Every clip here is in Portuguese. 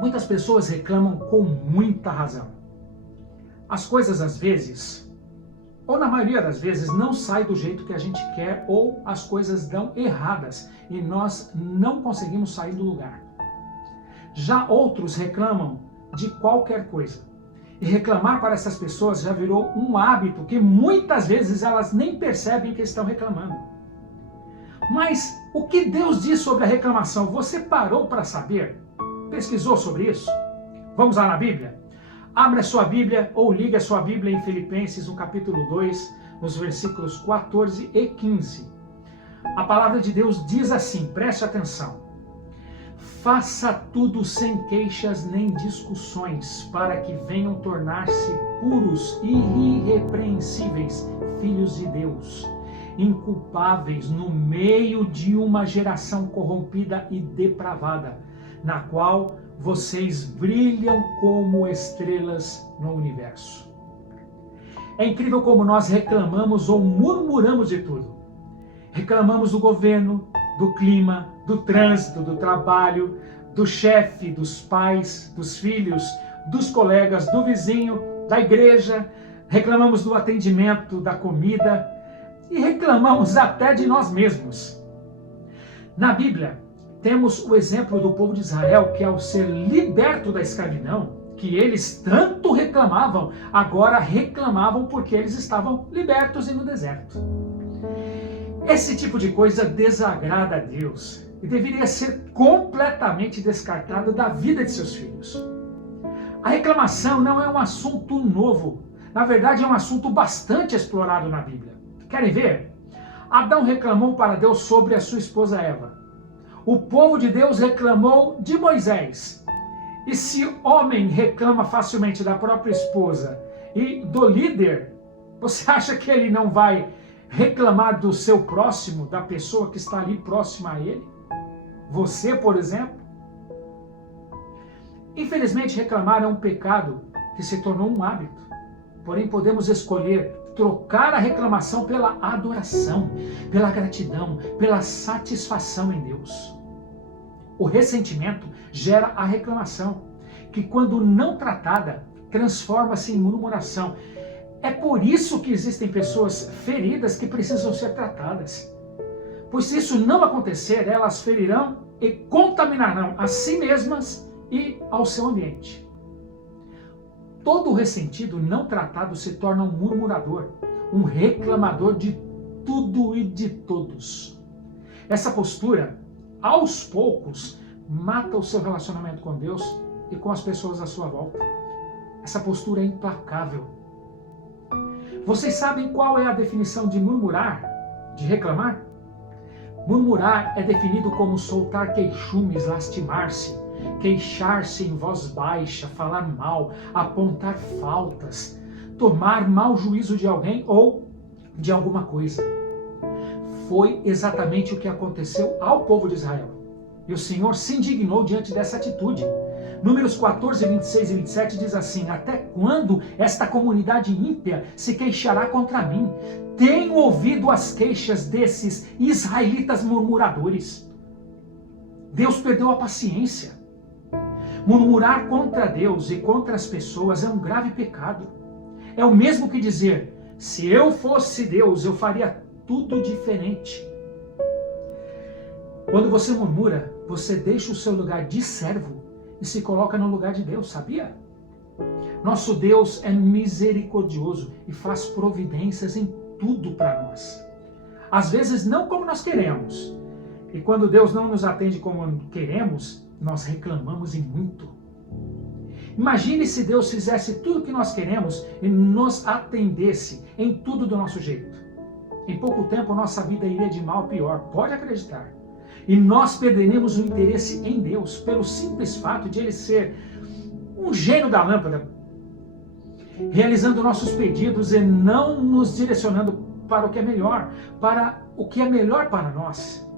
Muitas pessoas reclamam com muita razão. As coisas às vezes, ou na maioria das vezes, não saem do jeito que a gente quer, ou as coisas dão erradas e nós não conseguimos sair do lugar. Já outros reclamam de qualquer coisa. E reclamar para essas pessoas já virou um hábito que muitas vezes elas nem percebem que estão reclamando. Mas o que Deus diz sobre a reclamação? Você parou para saber? Pesquisou sobre isso? Vamos lá na Bíblia? Abra a sua Bíblia ou ligue a sua Bíblia em Filipenses, no capítulo 2, nos versículos 14 e 15. A palavra de Deus diz assim, preste atenção. Faça tudo sem queixas nem discussões, para que venham tornar-se puros e irrepreensíveis, filhos de Deus, inculpáveis no meio de uma geração corrompida e depravada, na qual vocês brilham como estrelas no universo. É incrível como nós reclamamos ou murmuramos de tudo. Reclamamos do governo, do clima, do trânsito, do trabalho, do chefe, dos pais, dos filhos, dos colegas, do vizinho, da igreja. Reclamamos do atendimento, da comida e reclamamos até de nós mesmos. Na Bíblia, temos o exemplo do povo de Israel que, ao ser liberto da escravidão, que eles tanto reclamavam, agora reclamavam porque eles estavam libertos e no deserto. Esse tipo de coisa desagrada a Deus e deveria ser completamente descartado da vida de seus filhos. A reclamação não é um assunto novo, na verdade é um assunto bastante explorado na Bíblia. Querem ver? Adão reclamou para Deus sobre a sua esposa Eva. O povo de Deus reclamou de Moisés. E se homem reclama facilmente da própria esposa e do líder, você acha que ele não vai reclamar do seu próximo, da pessoa que está ali próxima a ele? Você, por exemplo? Infelizmente, reclamar é um pecado que se tornou um hábito. Porém, podemos escolher trocar a reclamação pela adoração, pela gratidão, pela satisfação em Deus. O ressentimento gera a reclamação, que quando não tratada, transforma-se em murmuração. É por isso que existem pessoas feridas que precisam ser tratadas. Pois se isso não acontecer, elas ferirão e contaminarão a si mesmas e ao seu ambiente. Todo ressentido não tratado se torna um murmurador, um reclamador de tudo e de todos. Essa postura, aos poucos, mata o seu relacionamento com Deus e com as pessoas à sua volta. Essa postura é implacável. Vocês sabem qual é a definição de murmurar, de reclamar? Murmurar é definido como soltar queixumes, lastimar-se, queixar-se em voz baixa, falar mal, apontar faltas, tomar mau juízo de alguém ou de alguma coisa. Foi exatamente o que aconteceu ao povo de Israel. E o Senhor se indignou diante dessa atitude. Números 14, 26 e 27 diz assim: até quando esta comunidade ímpia se queixará contra mim? Tenho ouvido as queixas desses israelitas murmuradores. Deus perdeu a paciência. Murmurar contra Deus e contra as pessoas é um grave pecado. É o mesmo que dizer: se eu fosse Deus, eu faria tudo diferente. Quando você murmura, você deixa o seu lugar de servo e se coloca no lugar de Deus, sabia? Nosso Deus é misericordioso e faz providências em tudo para nós. Às vezes não como nós queremos. E quando Deus não nos atende como queremos, nós reclamamos e muito. Imagine se Deus fizesse tudo o que nós queremos e nos atendesse em tudo do nosso jeito. Em pouco tempo nossa vida iria de mal a pior, pode acreditar. E nós perderemos o interesse em Deus pelo simples fato de Ele ser um gênio da lâmpada, realizando nossos pedidos e não nos direcionando para o que é melhor, para o que é melhor para nós.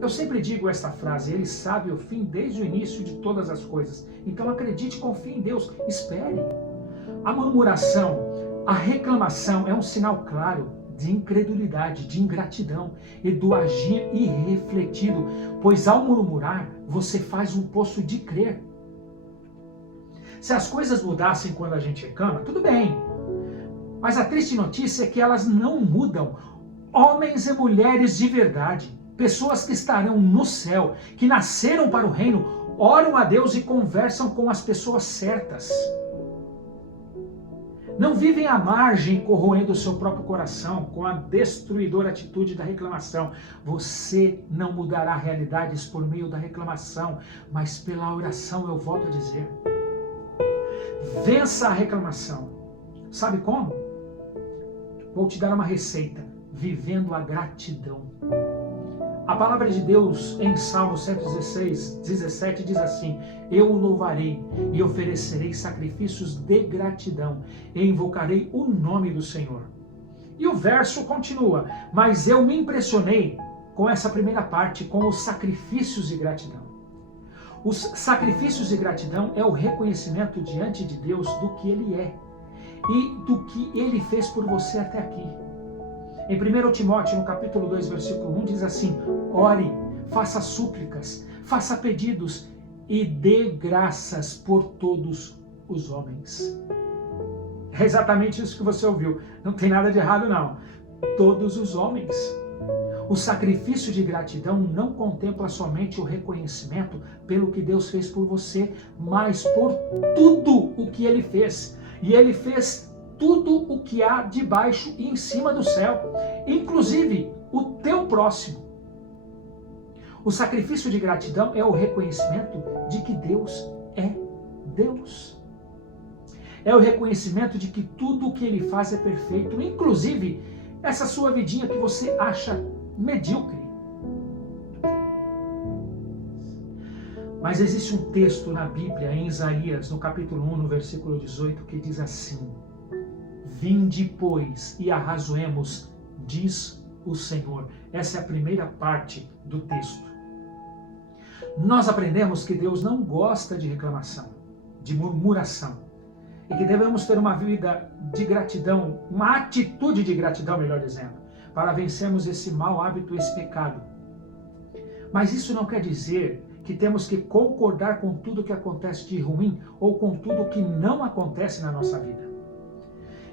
Eu sempre digo esta frase: Ele sabe o fim desde o início de todas as coisas. Então acredite, confie em Deus, espere. A murmuração, a reclamação é um sinal claro de incredulidade, de ingratidão e do agir irrefletido, pois ao murmurar, você faz o oposto de crer. Se as coisas mudassem quando a gente reclama, tudo bem. Mas a triste notícia é que elas não mudam. Homens e mulheres de verdade, pessoas que estarão no céu, que nasceram para o reino, oram a Deus e conversam com as pessoas certas. Não vivem à margem, corroendo o seu próprio coração com a destruidora atitude da reclamação. Você não mudará realidades por meio da reclamação, mas pela oração, eu volto a dizer. Vença a reclamação. Sabe como? Vou te dar uma receita. Vivendo a gratidão. A palavra de Deus em Salmo 116, 17 diz assim: eu o louvarei e oferecerei sacrifícios de gratidão e invocarei o nome do Senhor. E o verso continua: mas eu me impressionei com essa primeira parte, com os sacrifícios de gratidão. Os sacrifícios de gratidão é o reconhecimento diante de Deus do que Ele é e do que Ele fez por você até aqui. Em 1 Timóteo, no capítulo 2, versículo 1, diz assim: ore, faça súplicas, faça pedidos e dê graças por todos os homens. É exatamente isso que você ouviu. Não tem nada de errado, não. Todos os homens. O sacrifício de gratidão não contempla somente o reconhecimento pelo que Deus fez por você, mas por tudo o que Ele fez. E Ele fez tudo o que há debaixo e em cima do céu, inclusive o teu próximo. O sacrifício de gratidão é o reconhecimento de que Deus é Deus. É o reconhecimento de que tudo o que Ele faz é perfeito, inclusive essa sua vidinha que você acha medíocre. Mas existe um texto na Bíblia, em Isaías, no capítulo 1, no versículo 18, que diz assim: vinde, pois, e arrazoemos, diz o Senhor. Essa é a primeira parte do texto. Nós aprendemos que Deus não gosta de reclamação, de murmuração, e que devemos ter uma vida de gratidão, uma atitude de gratidão, melhor dizendo, para vencermos esse mau hábito, esse pecado. Mas isso não quer dizer que temos que concordar com tudo que acontece de ruim ou com tudo que não acontece na nossa vida.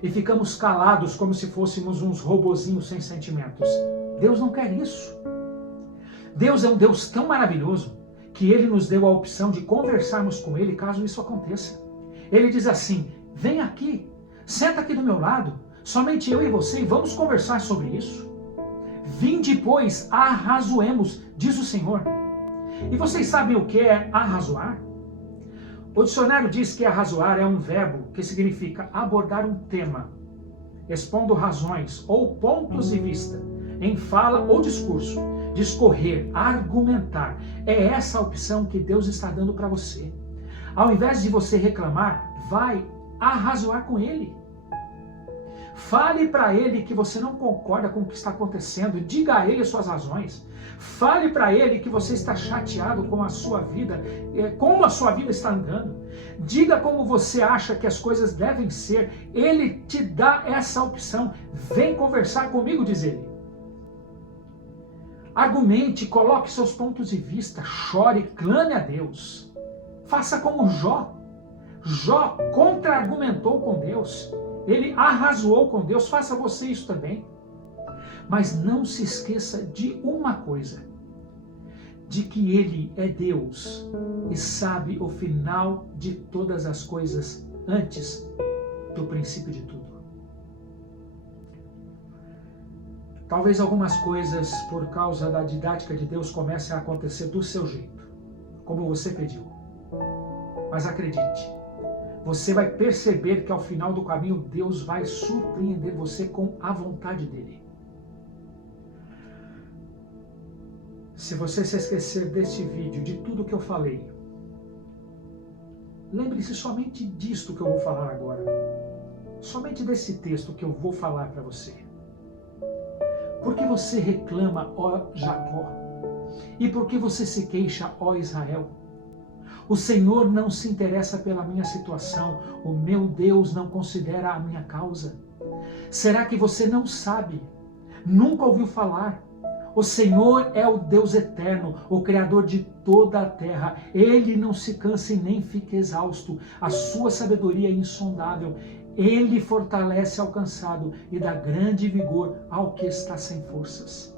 E ficamos calados como se fôssemos uns robozinhos sem sentimentos. Deus não quer isso. Deus é um Deus tão maravilhoso que Ele nos deu a opção de conversarmos com Ele caso isso aconteça. Ele diz assim: vem aqui, senta aqui do meu lado, somente eu e você, e vamos conversar sobre isso. Vinde, pois, arrazoemos, diz o Senhor. E vocês sabem o que é arrazoar? O dicionário diz que arrazoar é um verbo que significa abordar um tema, expondo razões ou pontos de vista, em fala ou discurso, discorrer, argumentar. É essa a opção que Deus está dando para você. Ao invés de você reclamar, vai arrazoar com Ele. Fale para Ele que você não concorda com o que está acontecendo, diga a Ele as suas razões. Fale para Ele que você está chateado com a sua vida, como a sua vida está andando. Diga como você acha que as coisas devem ser. Ele te dá essa opção. Vem conversar comigo, diz Ele. Argumente, coloque seus pontos de vista, chore, clame a Deus. Faça como Jó. Jó contra-argumentou com Deus. Ele arrazoou com Deus. Faça você isso também. Mas não se esqueça de uma coisa: de que Ele é Deus e sabe o final de todas as coisas antes do princípio de tudo. Talvez algumas coisas, por causa da didática de Deus, comecem a acontecer do seu jeito, como você pediu. Mas acredite, você vai perceber que ao final do caminho Deus vai surpreender você com a vontade dEle. Se você se esquecer deste vídeo, de tudo que eu falei, lembre-se somente disto que eu vou falar agora. Somente desse texto que eu vou falar para você. Por que você reclama, ó Jacó? E por que você se queixa, ó Israel? O Senhor não se interessa pela minha situação. O meu Deus não considera a minha causa. Será que você não sabe? Nunca ouviu falar? O Senhor é o Deus eterno, o Criador de toda a terra. Ele não se cansa e nem fica exausto. A sua sabedoria é insondável. Ele fortalece ao cansado e dá grande vigor ao que está sem forças.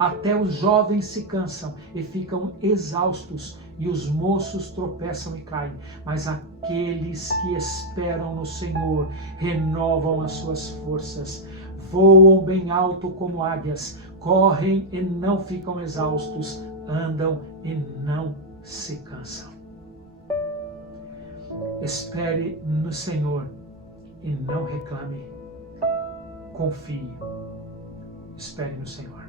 Até os jovens se cansam e ficam exaustos, e os moços tropeçam e caem. Mas aqueles que esperam no Senhor renovam as suas forças. Voam bem alto como águias, correm e não ficam exaustos, andam e não se cansam. Espere no Senhor e não reclame. Confie. Espere no Senhor.